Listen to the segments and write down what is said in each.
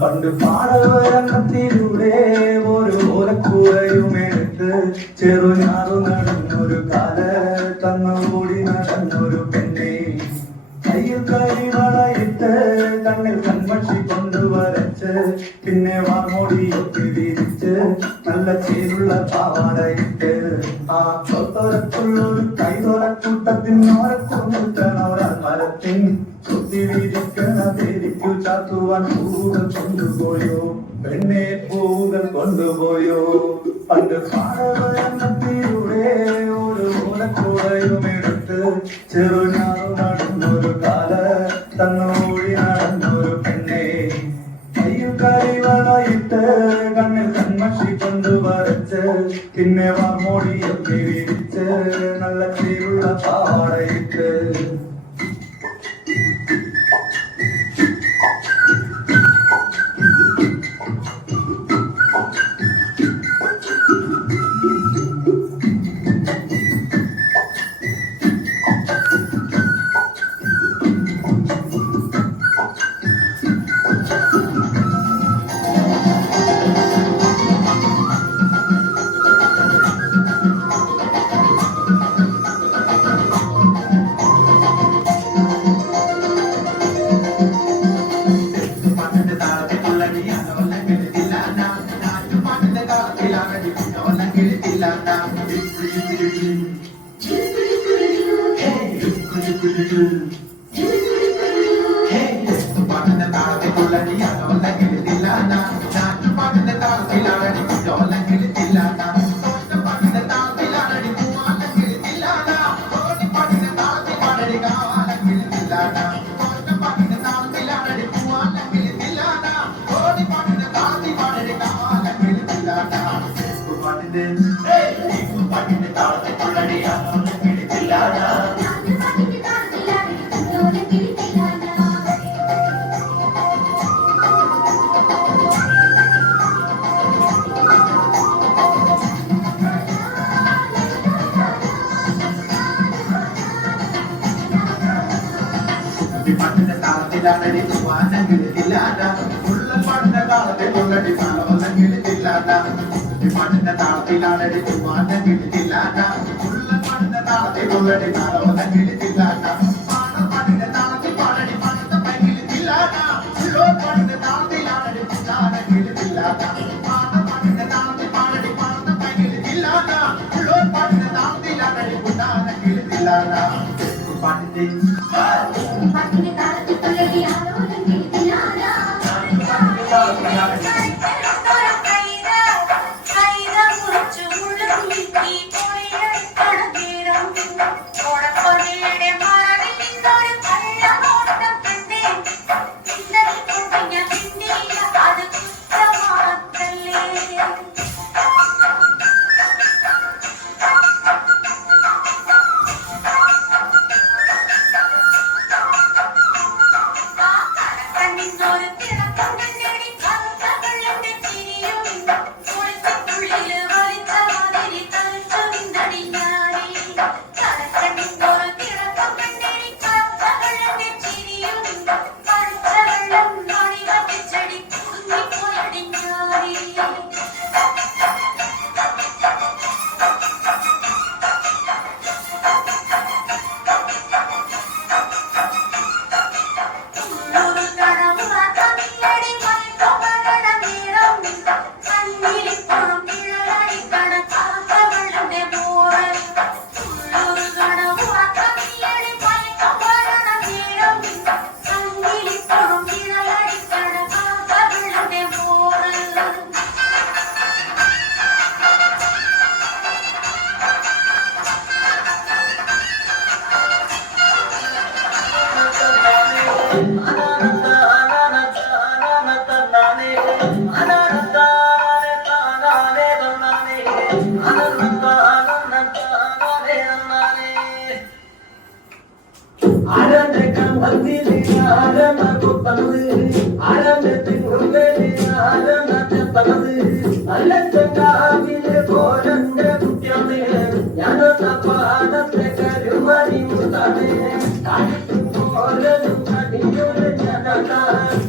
പണ്ട് പാടവരത്തിലൂടെ ഒരു ഓലക്കൂരയും എടുത്ത് ചെറുഞാറു നടന്നൊരു കാല തന്നുകൂടി നടന്നൊരു പെണ്ണെ കയ്യിൽ കരിവളയിട്ട് കണ്ണിൽ കൺമഷി കൊണ്ടുവരച്ച് പിന്നെ വാമോടിയൊക്കെ വിരിച്ച് നല്ല ചേരുള്ള പാവാടയിട്ട് ആ ചോത്തോരത്തുള്ളൊരു കൈതൊരക്കൂട്ടത്തിനോരക്കൂട്ടനോരാൽ മരത്തിൻ കുത്തി വിരിക്കണ ദേവിക്കു ചാത്തുവാൻ പൂകൾ കൊണ്ടുപോയോ പെണ്ണെ പൂകൾ കൊണ്ടുപോയോ പണ്ട് പാടവരത്തിലൂടെ ഒരു ഓലക്കൂടയും എടുത്ത് ചെറുഞാറു നടന്നൊരു കാല തന്നോടി നടന്നൊരു പെണ്ണെ കയ്യിൽ കരിവളയിട്ട് കണ്ണിൽ കൺമഷി കൊണ്ടുവരച്ച് പിന്നെ വാമോടിയൊക്കെ വിരിച്ച് നല്ല ചേരുള്ള പാവാടയിട്ട്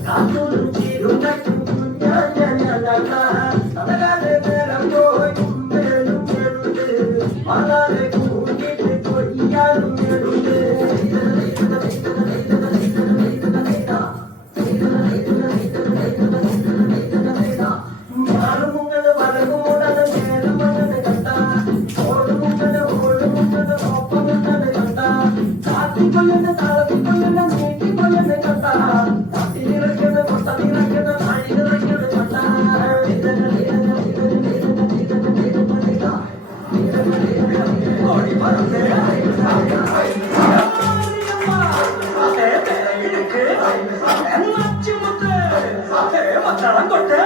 Kamu പട്ടാളം തൊട്ട്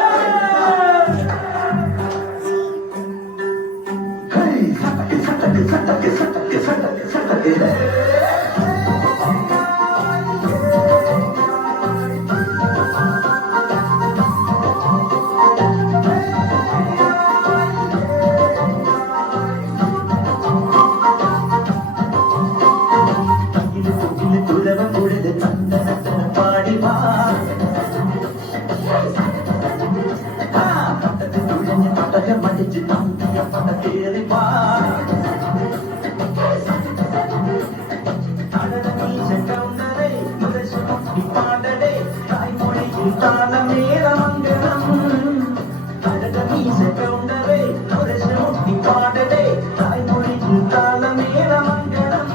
മടിച്ച് തമ്പിയ പട കേറി പാടടേ തായ്മൊഴിയിൽ താളമേളമംഗളം കൗണ്ടറേ പാടടേ തായ്മൊഴിയിൽ താളമേളമംഗളം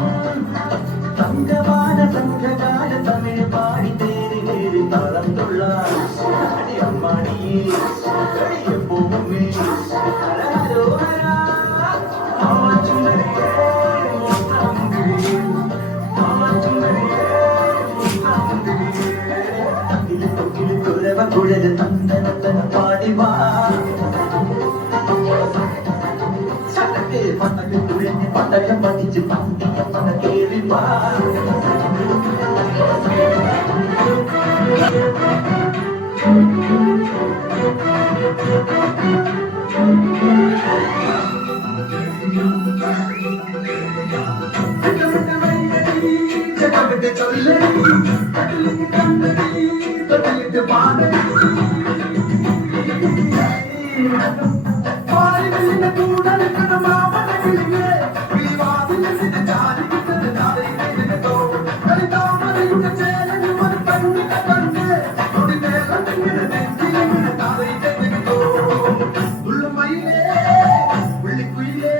തങ്കമാന സംഘകാല തമിഴ് പാടി തേരി തേരി താളം കൊള്ളാം അമ്മാടിയേ പോകുമേ ഹരോ ഹരാ കുഴല് തന്തനത്തന പാടിവാ പട്ടക്ക് കുഴഞ്ഞ് പട്ടകം പഠിച്ച് പന്തിയ പട കേറിവാ ഉള്ളിക്കുയിലേ